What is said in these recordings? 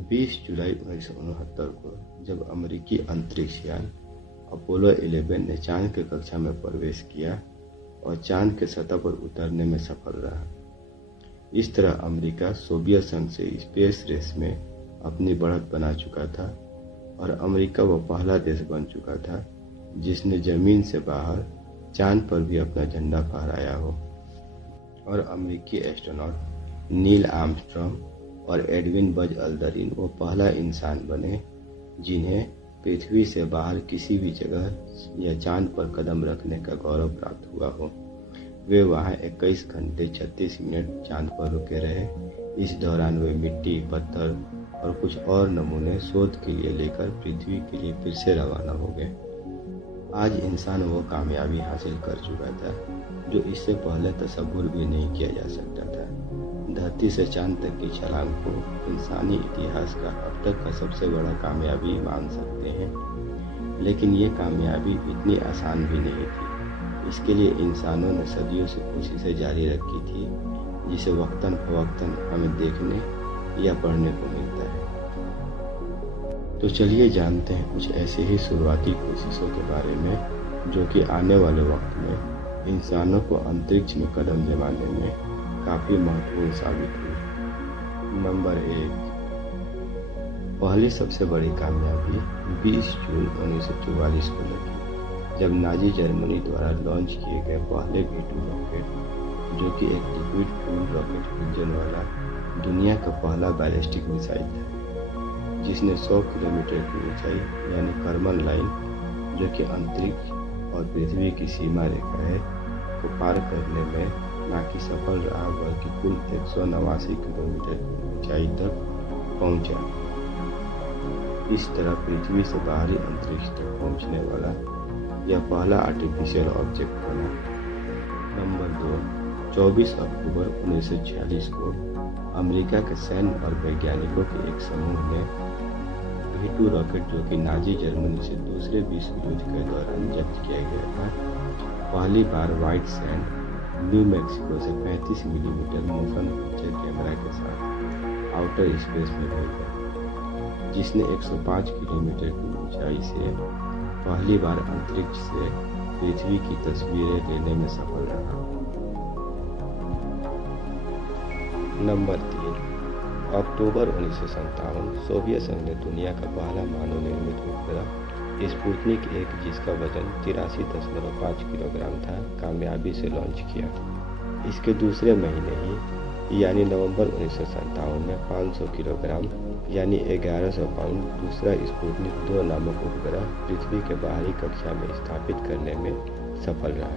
20 जुलाई 1969 को जब अमेरिकी अंतरिक्ष यान अपोलो 11 ने चांद की कक्षा में प्रवेश किया और चांद के सतह पर उतरने में सफल रहा। इस तरह अमेरिका सोवियत संघ से स्पेस रेस में अपनी बढ़त बना चुका था और अमेरिका वो पहला देश बन चुका था जिसने जमीन से बाहर चांद पर भी अपना झंडा फहराया हो। और अमेरिकी एस्ट्रोनॉट नील आर्मस्ट्रॉन्ग और एडविन बज अल्ड्रिन वो पहला इंसान बने जिन्हें पृथ्वी से बाहर किसी भी जगह या चांद पर कदम रखने का गौरव प्राप्त हुआ हो। वे वहां 21 घंटे 36 मिनट चांद पर रुके रहे। इस दौरान वे मिट्टी, पत्थर और कुछ और नमूने शोध के लिए लेकर पृथ्वी के लिए फिर से रवाना हो गए। आज इंसान वो कामयाबी हासिल कर चुका था जो इससे पहले तसव्वुर भी नहीं किया जा सकता था। धरती से चांद तक की छलांग को इंसानी इतिहास का अब तक का सबसे बड़ा कामयाबी मान सकते हैं, लेकिन ये कामयाबी इतनी आसान भी नहीं थी। इसके लिए इंसानों ने सदियों से कोशिशें जारी रखी थी, जिसे वक्तन फवक्तन हमें देखने या पढ़ने को मिलता है। तो चलिए जानते हैं कुछ ऐसे ही शुरुआती कोशिशों के बारे में जो कि आने वाले वक्त में इंसानों को अंतरिक्ष में कदम जमाने में काफ़ी महत्वपूर्ण साबित हुई। नंबर 1, पहली सबसे बड़ी कामयाबी 20 जून 1944 को लगी जब नाजी जर्मनी द्वारा लॉन्च किए गए पहले V2 रॉकेट, जो कि एक लिक्विड फ्यूल रॉकेट इंजन वाला दुनिया का पहला बैलिस्टिक मिसाइल था, जिसने 100 किलोमीटर की ऊंचाई यानी कर्मन लाइन, जो कि अंतरिक्ष और पृथ्वी की सीमा रेखा है, को पार करने में न कि सफल रहा बल्कि कुल 189 किलोमीटर की ऊंचाई तक पहुंचा। इस तरह पृथ्वी से बाहरी अंतरिक्ष तक पहुंचने वाला यह पहला आर्टिफिशियल ऑब्जेक्ट बना। नंबर 2, 24 अक्टूबर 1946 को अमेरिका के सैन्य और वैज्ञानिकों के एक समूह ने V2 रॉकेट, जो कि नाजी जर्मनी से दूसरे विश्व युद्ध के दौरान जब्त किया गया था, पहली बार व्हाइट सैंड, न्यू मैक्सिको से 35 मिलीमीटर मोशन पिक्चर कैमरा के साथ आउटर स्पेस में भेजा, जिसने 105 किलोमीटर की ऊंचाई से पहली बार अंतरिक्ष से पृथ्वी की तस्वीरें लेने में सफल रहा। नंबर 3, अक्टूबर 1957 सोवियत संघ ने दुनिया का पहला मानव निर्मित उपग्रह स्पुतनिक 1, जिसका वजन 83.5 किलोग्राम था, कामयाबी से लॉन्च किया। इसके दूसरे महीने ही यानी नवंबर 1957 में 500 किलोग्राम यानी 1100 पाउंड दूसरा स्पुतनिक 2 नामक उपग्रह पृथ्वी के बाहरी कक्षा में स्थापित करने में सफल रहा।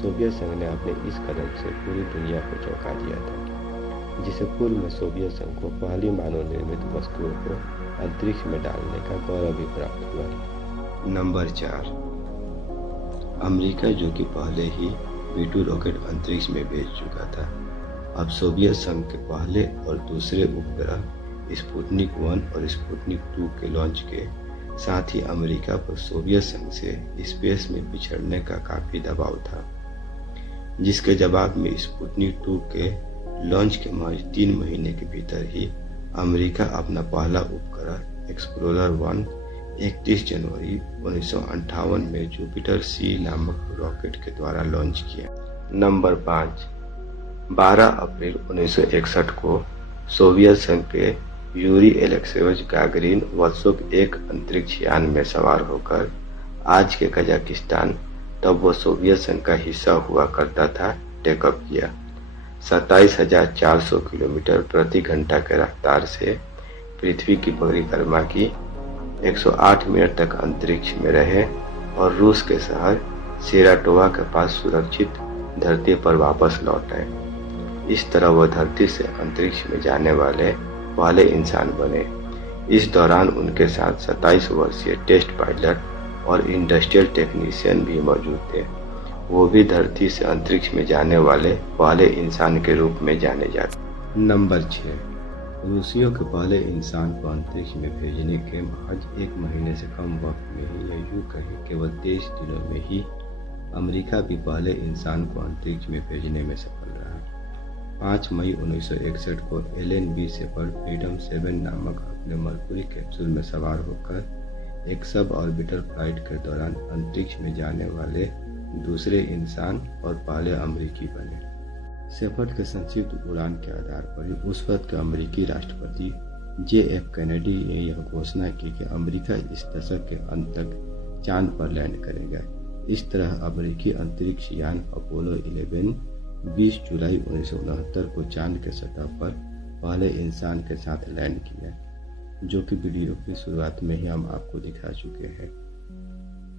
सोवियत संघ ने अपने इस कदम से पूरी दुनिया को चौंका दिया था, जिसे पूर्व में सोवियत संघ को पहली मानव निर्मित वस्तुओं को अंतरिक्ष में डालने का गौरव भी प्राप्त हुआ। नंबर 4, अमेरिका, जो कि पहले ही V2 रॉकेट अंतरिक्ष में भेज चुका था, अब सोवियत संघ के पहले और दूसरे उपग्रह स्पुतनिक 1 और स्पुतनिक 2 के लॉन्च के साथ ही अमेरिका पर सोवियत संघ से स्पेस में पिछड़ने का काफ़ी दबाव था, जिसके जवाब में स्पुतनिक 2 के लॉन्च के महज 3 महीने के भीतर ही अमेरिका अपना पहला उपग्रह एक्सप्लोरर 1 31 जनवरी 1958 में जुपिटर C नामक रॉकेट के द्वारा लॉन्च किया। नंबर 5, 12 अप्रैल 1961 को सोवियत संघ के यूरी एलेक्सेविच गागरिन वोल्सोक 1 अंतरिक्ष यान में सवार होकर आज के कजाकिस्तान, तब वो सोवियत संघ का हिस्सा हुआ करता था, टेकअप किया। 27,400 किलोमीटर प्रति घंटा के रफ्तार से पृथ्वी की परिक्रमा की, 108 मिनट तक अंतरिक्ष में रहे और रूस के शहर सेराटोवा के पास सुरक्षित धरती पर वापस लौट आए। इस तरह वह धरती से अंतरिक्ष में जाने वाले पहले इंसान बने। इस दौरान उनके साथ 27 वर्षीय टेस्ट पायलट और इंडस्ट्रियल टेक्नीशियन भी मौजूद थे। वो भी धरती से अंतरिक्ष में जाने वाले पहले इंसान के रूप में जाने जाते। नंबर 6, रूसियों के पहले इंसान को अंतरिक्ष में भेजने के महज 1 महीने से कम वक्त में ही, या यूं कहें केवल 23 दिनों में ही, अमेरिका भी पहले इंसान को अंतरिक्ष में भेजने में सफल रहा। 5 मई 1961 को एलन बी शेपर्ड फ्रीडम 7 नामक अपने मरकुरी कैप्सूल में सवार होकर एक सब ऑर्बिटर फ्लाइट के दौरान अंतरिक्ष में जाने वाले दूसरे इंसान और पहले अमेरिकी बने। शेपर्ड के संक्षिप्त उड़ान के आधार पर उस वक्त के अमेरिकी राष्ट्रपति JF कैनेडी ने यह घोषणा की कि अमेरिका इस दशक के अंत तक चांद पर लैंड करेगा। इस तरह अमेरिकी अंतरिक्ष यान अपोलो 11 20 जुलाई 1969 को चांद के सतह पर पहले इंसान के साथ लैंड किया, जो कि वीडियो की शुरुआत में ही हम आपको दिखा चुके हैं।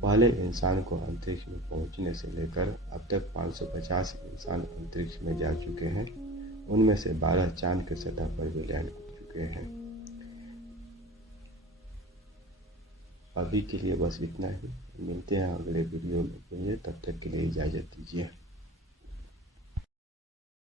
पहले इंसान को अंतरिक्ष में पहुंचने से लेकर अब तक 550 इंसान अंतरिक्ष में जा चुके हैं। उनमें से 12 चांद के सतह पर भी लैंड कर चुके हैं। अभी के लिए बस इतना ही। मिलते हैं अगले वीडियो में। तब तक के लिए इजाज़त दीजिए।